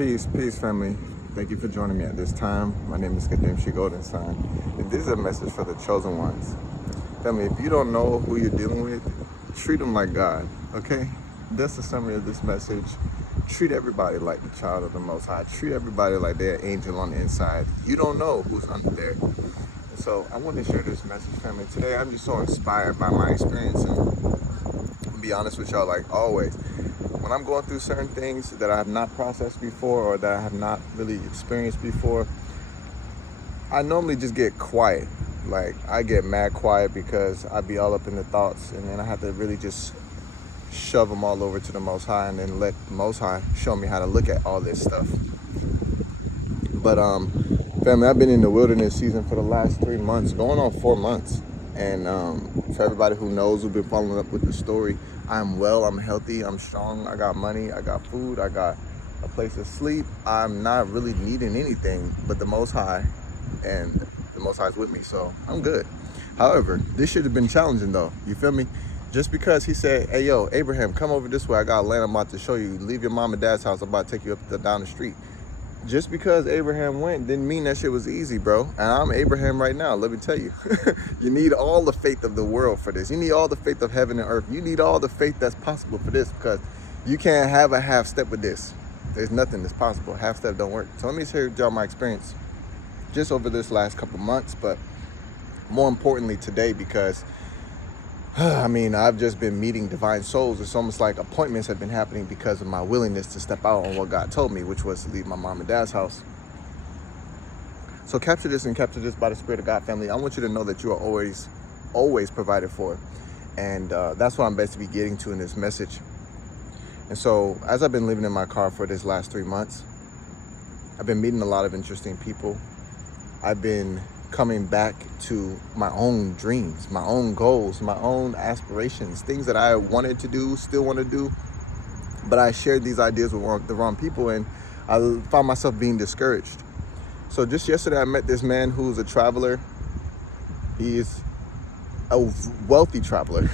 Peace, family. Thank you for joining me at this time. My name is Cashapp Golden Sign, and this is a message for the chosen ones. Family, if you don't know who you're dealing with, treat them like God, okay? That's the summary of this message. Treat everybody like the child of the Most High. Treat everybody like they're an angel on the inside. You don't know who's under there. So I want to share this message, family. Today, I'm just so inspired by my experience, and I'll be honest with y'all, like always. When I'm going through certain things that I have not processed before or that I have not really experienced before, I normally just get quiet. Like, I get mad quiet because I be all up in the thoughts, and then I have to really just shove them all over to the Most High and then let the Most High show me how to look at all this stuff. But family, I've been in the wilderness season for the last 3 months, going on 4 months. And for everybody who knows, who've been following up with the story, I'm well, I'm healthy, I'm strong, I got money, I got food, I got a place to sleep. I'm not really needing anything but the Most High, and the Most High's with me, so I'm good. However, this should have been challenging though, you feel me? Just because he said, hey yo, Abraham, come over this way, I got land I'm about to show you. Leave your mom and dad's house, I'm about to take you down the street. Just because Abraham went didn't mean that shit was easy, bro. And I'm Abraham right now, let me tell you. You need all the faith of the world for this. You need all the faith of heaven and earth. You need all the faith that's possible for this, because you can't have a half step with this. There's nothing that's possible. Half step don't work. So let me share with y'all my experience just over this last couple months, but more importantly today, because I mean, I've just been meeting divine souls. It's almost like appointments have been happening because of my willingness to step out on what God told me, which was to leave my mom and dad's house. So capture this and capture this by the Spirit of God, family. I want you to know that you are always provided for. And that's what I'm basically getting to in this message. And so as I've been living in my car for this last 3 months, I've been meeting a lot of interesting people. I've been coming back to my own dreams, my own goals, my own aspirations, things that I wanted to do, still want to do, but I shared these ideas with the wrong people, and I found myself being discouraged. So just yesterday, I met this man who's a traveler. He is a wealthy traveler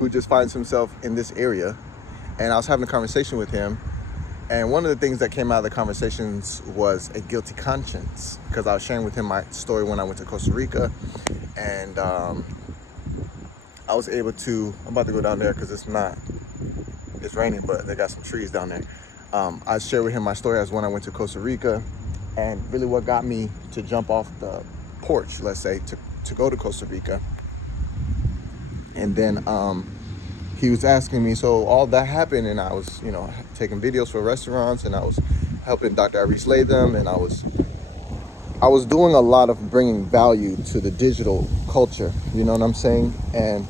who just finds himself in this area, and I was having a conversation with him. And one of the things that came out of the conversations was a guilty conscience, because I was sharing with him my story when I went to Costa Rica, and I was able to, I'm about to go down there because it's raining, but they got some trees down there. I shared with him my story as when I went to Costa Rica, and really what got me to jump off the porch, let's say, to go to Costa Rica. And then he was asking me, so all that happened, and I was, taking videos for restaurants, and I was helping Dr. Iris lay them, and I was doing a lot of bringing value to the digital culture, you know what I'm saying? And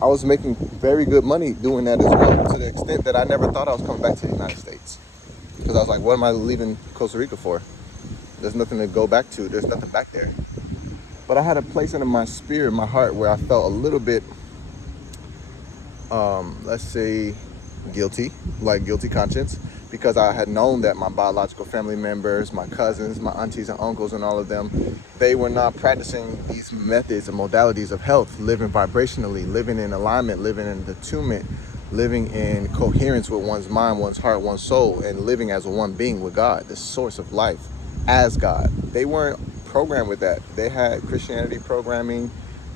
I was making very good money doing that as well, to the extent that I never thought I was coming back to the United States. Because I was like, what am I leaving Costa Rica for? There's nothing to go back to. There's nothing back there. But I had a place in my spirit, my heart, where I felt a little bit let's say guilty conscience, because I had known that my biological family members, my cousins, my aunties and uncles and all of them, they were not practicing these methods and modalities of health, living vibrationally, living in alignment, living in attunement, living in coherence with one's mind, one's heart, one's soul, and living as one being with God, the source of life, as God. They weren't programmed with that. They had Christianity programming,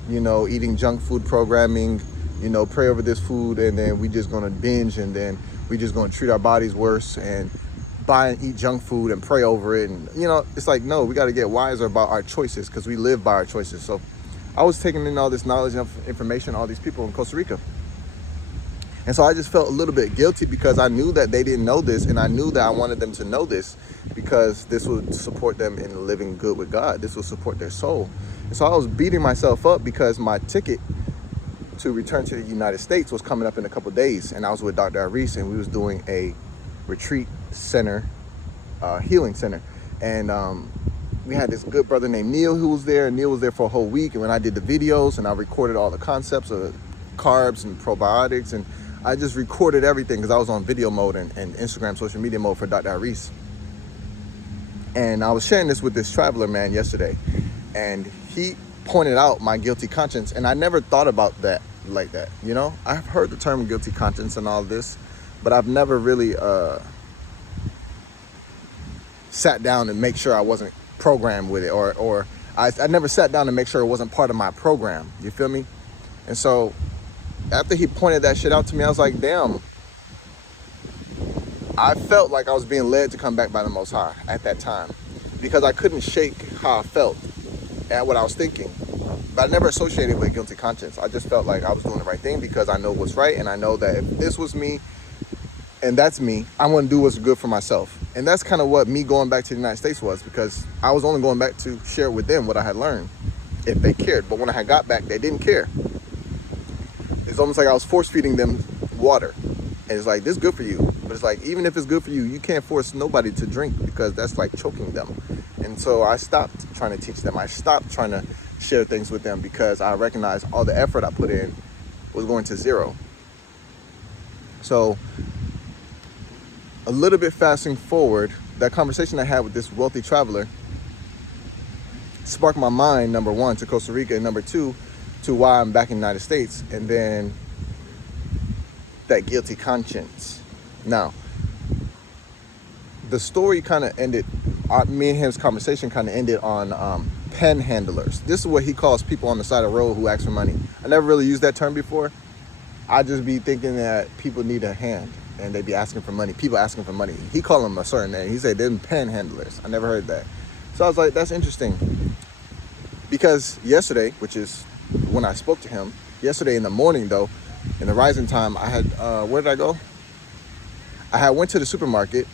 eating junk food programming, pray over this food, and then we just gonna binge, and then we just gonna treat our bodies worse and buy and eat junk food and pray over it. And it's like, no, we got to get wiser about our choices, because we live by our choices. So I was taking in all this knowledge and information, all these people in Costa Rica, and so I just felt a little bit guilty, because I knew that they didn't know this, and I knew that I wanted them to know this, because this would support them in living good with God. This would support their soul. And so I was beating myself up, because my ticket to return to the United States was coming up in a couple days, and I was with Dr. Iris, and we was doing a retreat center, healing center, and we had this good brother named Neil who was there. Neil was there for a whole week, and when I did the videos and I recorded all the concepts of carbs and probiotics, and I just recorded everything because I was on video mode and Instagram social media mode for Dr. Iris. And I was sharing this with this traveler man yesterday, and he pointed out my guilty conscience, and I never thought about that like that. I've heard the term guilty conscience and all this, but I've never really sat down and make sure I wasn't programmed with it, or I never sat down to make sure it wasn't part of my program. You feel me? And so after he pointed that shit out to me, I was like, damn, I felt like I was being led to come back by the Most High at that time, because I couldn't shake how I felt and what I was thinking. But I never associated it with guilty conscience. I just felt like I was doing the right thing because I know what's right, and I know that if this was me, and that's me, I want to do what's good for myself. And that's kind of what me going back to the United States was, because I was only going back to share with them what I had learned, if they cared. But when I had got back, they didn't care. It's almost like I was force feeding them water. And it's like, this is good for you. But it's like, even if it's good for you, you can't force nobody to drink, because that's like choking them. And so I stopped trying to teach them. I stopped trying to share things with them, because I recognized all the effort I put in was going to zero. So a little bit fasting forward, that conversation I had with this wealthy traveler sparked my mind, number one, to Costa Rica, and number two, to why I'm back in the United States, and then that guilty conscience. Now, the story kind of ended, me and him's conversation kind of ended on panhandlers. This is what he calls people on the side of the road who ask for money. I never really used that term before. I just be thinking that people need a hand, and they be asking for money. People asking for money. He called them a certain name. He said they're panhandlers. I never heard that. So I was like, that's interesting. Because yesterday, which is when I spoke to him, yesterday in the morning though, in the rising time, I had, where did I go? I had went to the supermarket,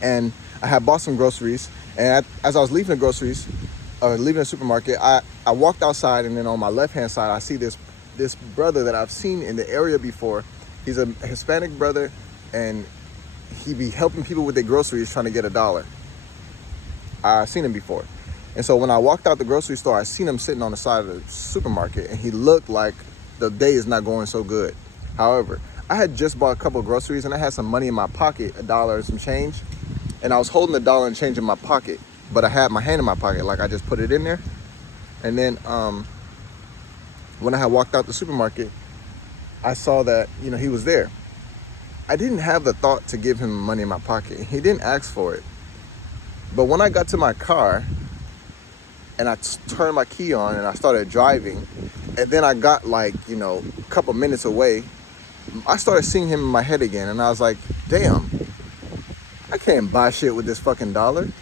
and I had bought some groceries. And as I was leaving leaving the supermarket, I walked outside, and then on my left-hand side, I see this brother that I've seen in the area before. He's a Hispanic brother, and he be helping people with their groceries, trying to get $1. I've seen him before. And so when I walked out the grocery store, I seen him sitting on the side of the supermarket, and he looked like the day is not going so good. However, I had just bought a couple of groceries, and I had some money in my pocket, $1 and some change. And I was holding $1 and change in my pocket, but I had my hand in my pocket, like I just put it in there. And then when I had walked out the supermarket, I saw that, he was there. I didn't have the thought to give him money in my pocket. He didn't ask for it. But when I got to my car and I turned my key on and I started driving, and then I got like, a couple minutes away, I started seeing him in my head again. And I was like, damn, I can't buy shit with this fucking $1.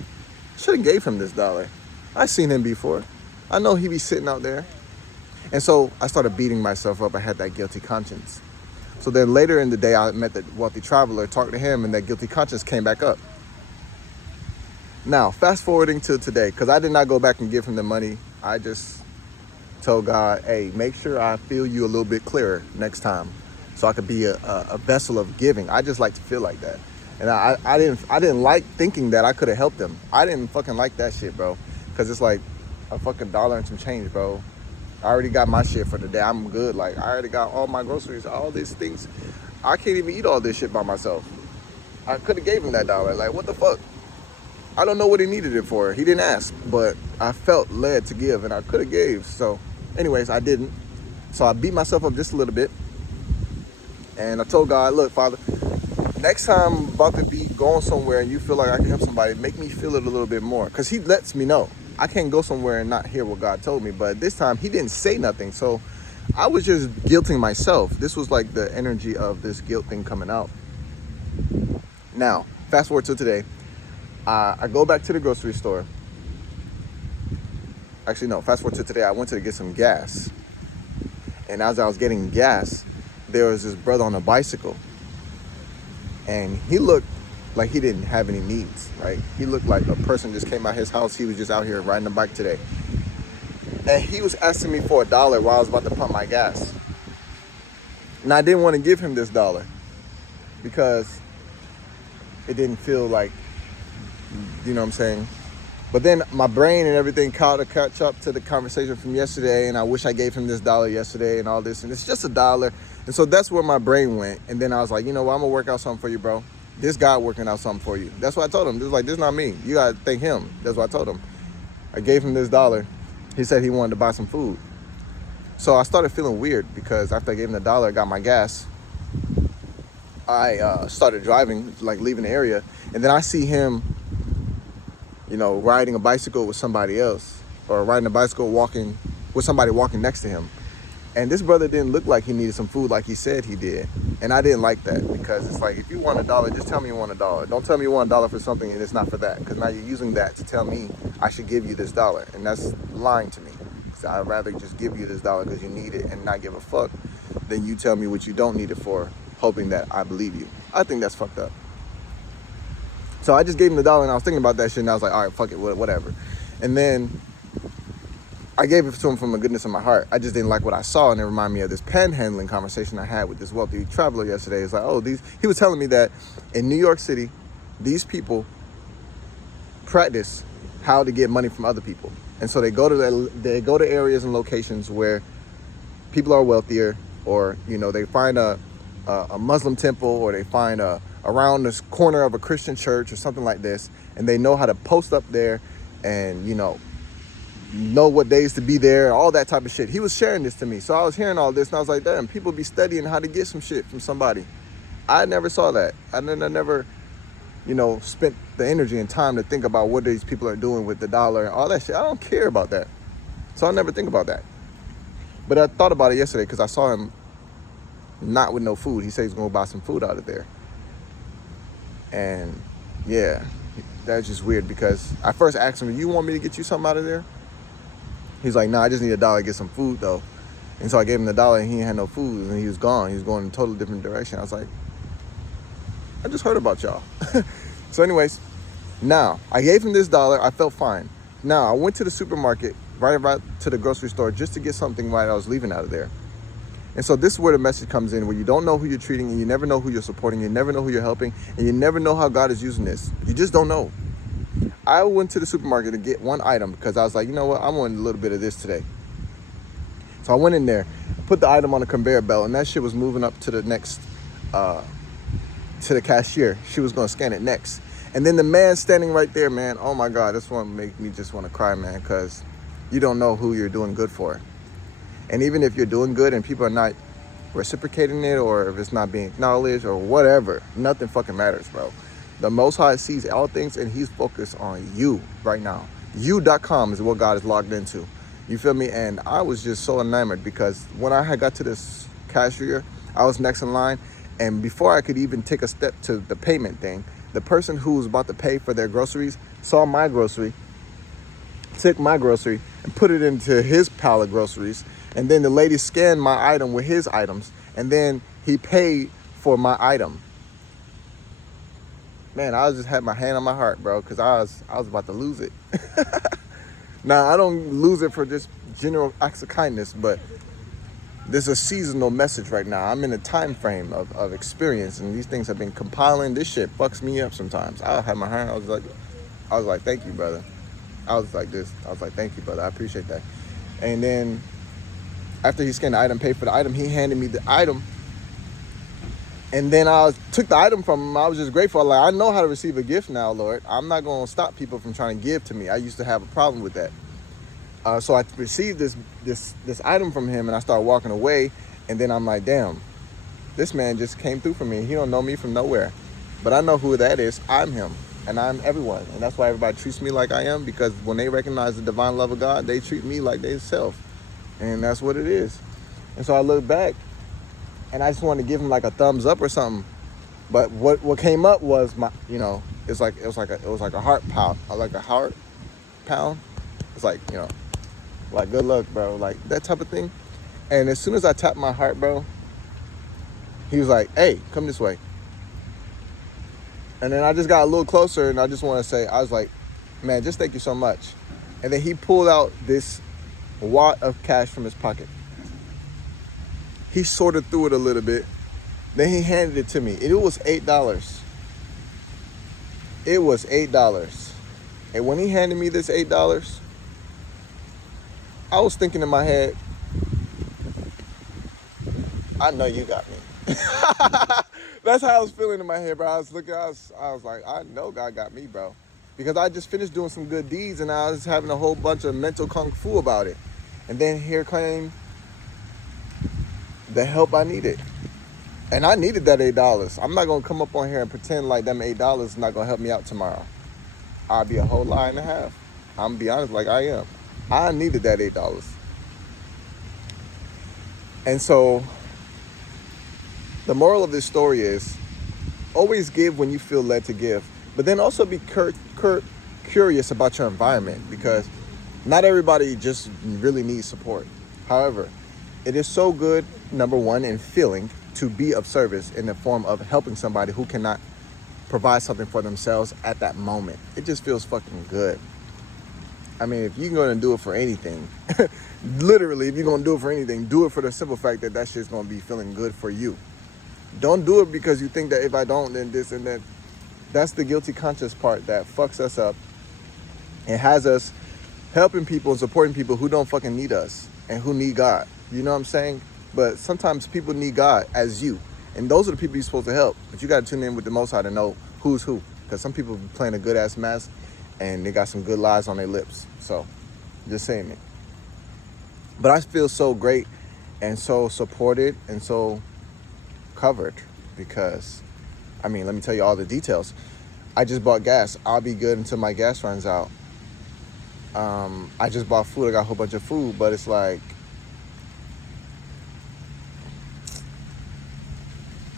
Should have gave him this $1. I seen him before. I know he be sitting out there. And so I started beating myself up. I had that guilty conscience. So then later in the day, I met the wealthy traveler, talked to him, and that guilty conscience came back up. Now, fast forwarding to today, because I did not go back and give him the money. I just told God, hey, make sure I feel you a little bit clearer next time, so I could be a vessel of giving. I just like to feel like that. And I didn't like thinking that I could have helped him. I didn't fucking like that shit, bro. Because it's like a fucking $1 and some change, bro. I already got my shit for the day. I'm good. Like, I already got all my groceries, all these things. I can't even eat all this shit by myself. I could have gave him that $1. Like, what the fuck? I don't know what he needed it for. He didn't ask, but I felt led to give, and I could have gave. So anyways, I didn't. So I beat myself up just a little bit. And I told God, look, Father, next time I'm about to be going somewhere and you feel like I can help somebody, make me feel it a little bit more. Because he lets me know. I can't go somewhere and not hear what God told me. But this time, he didn't say nothing. So I was just guilting myself. This was like the energy of this guilt thing coming out. Now, fast forward to today. I go back to the grocery store. Actually, no, fast forward to today. I went to get some gas. And as I was getting gas, there was this brother on a bicycle. And he looked like he didn't have any needs, right? He looked like a person just came out his house. He was just out here riding a bike today. And he was asking me for $1 while I was about to pump my gas. And I didn't want to give him this $1 because it didn't feel like, you know what I'm saying? But then my brain and everything caught to catch up to the conversation from yesterday, and I wish I gave him this $1 yesterday and all this, and it's just $1. And so that's where my brain went. And then I was like, you know what, I'm gonna work out something for you, bro. This guy working out something for you. That's what I told him. This was like, this is not me. You gotta thank him. That's what I told him. I gave him this $1. He said he wanted to buy some food. So I started feeling weird because after I gave him the $1, I got my gas. I started driving, like leaving the area, and then I see him riding a bicycle with somebody else, or riding a bicycle walking with somebody walking next to him. And this brother didn't look like he needed some food like he said he did. And I didn't like that, because it's like, if you want $1, just tell me you want $1. Don't tell me you want $1 for something and it's not for that, because now you're using that to tell me I should give you this $1. And that's lying to me. So I'd rather just give you this $1 because you need it and not give a fuck than you tell me what you don't need it for, hoping that I believe you. I think that's fucked up. So I just gave him the $1, and I was thinking about that shit, and I was like, all right, fuck it, whatever. And then I gave it to him from the goodness of my heart. I just didn't like what I saw, and it reminded me of this panhandling conversation I had with this wealthy traveler yesterday. It's like, he was telling me that in New York City, these people practice how to get money from other people. And so they go to areas and locations where people are wealthier, or, they find a Muslim temple, or they find around this corner of a Christian church or something like this, and they know how to post up there and, know what days to be there, all that type of shit. He was sharing this to me. So I was hearing all this, and I was like, damn, people be studying how to get some shit from somebody. I never saw that. I never, spent the energy and time to think about what these people are doing with the $1 and all that shit. I don't care about that. So I never think about that. But I thought about it yesterday, because I saw him not with no food. He said he's going to buy some food out of there. And yeah, that's just weird, because I first asked him, you want me to get you something out of there? He's like, nah, I just need $1 to get some food though. And so I gave him the $1, and he had no food, and he was gone. He was going in a totally different direction. I was like, I just heard about y'all. So anyways, now I gave him this $1. I felt fine. Now I went to the supermarket, right to the grocery store, just to get something while I was leaving out of there. And so this is where the message comes in, where you don't know who you're treating, and you never know who you're supporting, you never know who you're helping, and you never know how God is using this. You just don't know. I went to the supermarket to get one item, because I was like, you know what, I want a little bit of this today. So I went in there, put the item on the conveyor belt, and that shit was moving up to the next, to the cashier. She was going to scan it next. And then the man standing right there, man, oh my God, this one make me just want to cry, man, because you don't know who you're doing good for. And even if you're doing good and people are not reciprocating it, or if it's not being acknowledged or whatever, nothing fucking matters, bro. The Most High sees all things, and he's focused on you right now. You.com is what God is logged into. You feel me? And I was just so enamored, because when I had got to this cashier, I was next in line. And before I could even take a step to the payment thing, the person who was about to pay for their groceries saw my grocery, took my grocery and put it into his pile of groceries. And then the lady scanned my item with his items, and then he paid for my item. Man, I just had my hand on my heart, bro, because I was about to lose it. Now, I don't lose it for just general acts of kindness, but there's a seasonal message right now. I'm in a time frame of experience, and these things have been compiling. This shit fucks me up sometimes. I had my hand, I was like, thank you, brother. I was like, thank you, brother. I appreciate that. And then after he scanned the item, paid for the item, he handed me the item. And then I took the item from him. I was just grateful. Like, I know how to receive a gift now, Lord. I'm not going to stop people from trying to give to me. I used to have a problem with that. So I received this item from him, and I started walking away. And then I'm like, damn, this man just came through for me. He don't know me from nowhere. But I know who that is. I'm him, and I'm everyone. And that's why everybody treats me like I am, because when they recognize the divine love of God, they treat me like they self. And that's what it is. And so I look back, and I just wanted to give him like a thumbs up or something. But what came up was my, it was like a heart pound, like a heart pound. It's like, like good luck, bro, like that type of thing. And as soon as I tapped my heart, bro, he was like, hey, come this way. And then I just got a little closer, and I just want to say, I was like, man, just thank you so much. And then he pulled out this wad of cash from his pocket. He sorted through it a little bit. Then he handed it to me. It was $8. It was $8. And when he handed me this $8, I was thinking in my head, I know you got me. That's how I was feeling in my head, bro. I was like, I know God got me, bro. Because I just finished doing some good deeds, and I was having a whole bunch of mental kung fu about it. And then here came the help I needed. And I needed that $8. I'm not going to come up on here and pretend like them $8 is not going to help me out tomorrow. I'd be a whole lie and a half. I'm gonna be honest, like I am. I needed that $8. And so the moral of this story is always give when you feel led to give, but then also be curious about your environment, because not everybody just really needs support. However, it is so good, number one, in feeling to be of service in the form of helping somebody who cannot provide something for themselves at that moment. It just feels fucking good. I mean, if you're going to do it for anything, literally, if you're going to do it for anything, do it for the simple fact that that shit's going to be feeling good for you. Don't do it because you think that if I don't, then this and that. That's the guilty conscience part that fucks us up and has us helping people and supporting people who don't fucking need us and who need God. You know what I'm saying? But sometimes people need God as you. And those are the people you're supposed to help. But you got to tune in with the Most High to know who's who. Because some people be playing a good-ass mask and they got some good lies on their lips. So, just saying it. But I feel so great and so supported and so covered because, I mean, let me tell you all the details. I just bought gas. I'll be good until my gas runs out. I just bought food. I got a whole bunch of food, but it's like,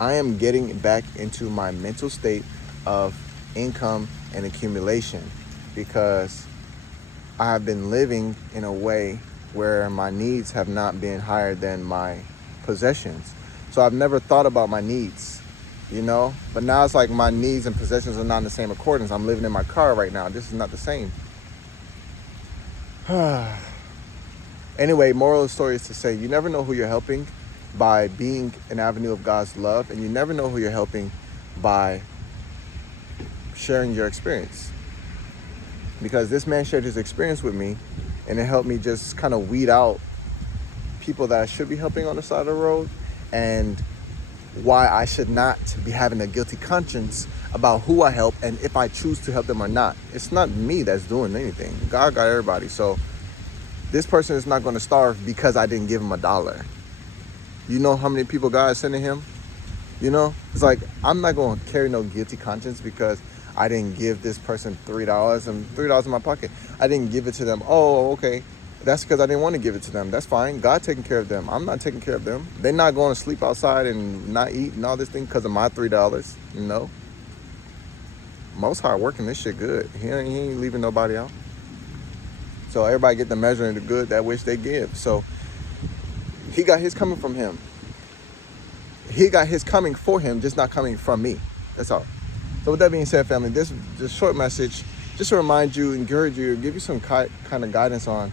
I am getting back into my mental state of income and accumulation because I have been living in a way where my needs have not been higher than my possessions. So I've never thought about my needs, you know? But now it's like my needs and possessions are not in the same accordance. I'm living in my car right now. This is not the same. Anyway, moral of the story is to say you never know who you're helping by being an avenue of God's love, and you never know who you're helping by sharing your experience. Because this man shared his experience with me, and it helped me just kind of weed out people that I should be helping on the side of the road, and why I should not be having a guilty conscience about who I help and if I choose to help them or not. It's not me that's doing anything. God got everybody. So this person is not going to starve because I didn't give him $1. You know how many people God is sending him? You know, it's like, I'm not going to carry no guilty conscience because I didn't give this person $3 and $3 in my pocket. I didn't give it to them. Oh, okay. That's because I didn't want to give it to them. That's fine. God taking care of them. I'm not taking care of them. They're not going to sleep outside and not eat and all this thing because of my $3. You know, Most High working this shit good. He ain't leaving nobody out. So everybody get the measure of the good that which they give. So he got his coming from him. He got his coming for him, just not coming from me. That's all. So with that being said, family, this short message, just to remind you, encourage you, give you some kind of guidance on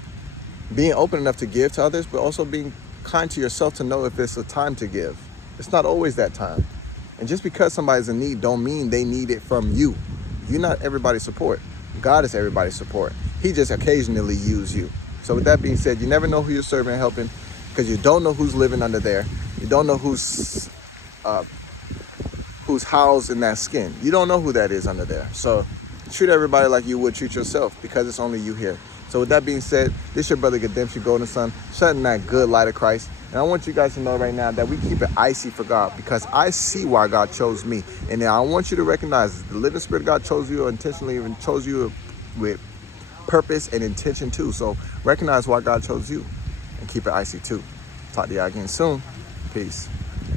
being open enough to give to others, but also being kind to yourself to know if it's a time to give. It's not always that time. And just because somebody's in need don't mean they need it from you. You're not everybody's support. God is everybody's support. He just occasionally uses you. So with that being said, you never know who you're serving and helping because you don't know who's living under there. You don't know who's housed in that skin. You don't know who that is under there. So treat everybody like you would treat yourself because it's only you here. So with that being said, this is your brother Redemption Golden Son, shedding that good light of Christ. And I want you guys to know right now that we keep it icy for God because I see why God chose me. And now I want you to recognize the living spirit of God chose you intentionally, and chose you with purpose and intention too. So recognize why God chose you and keep it icy too. Talk to y'all again soon. Peace.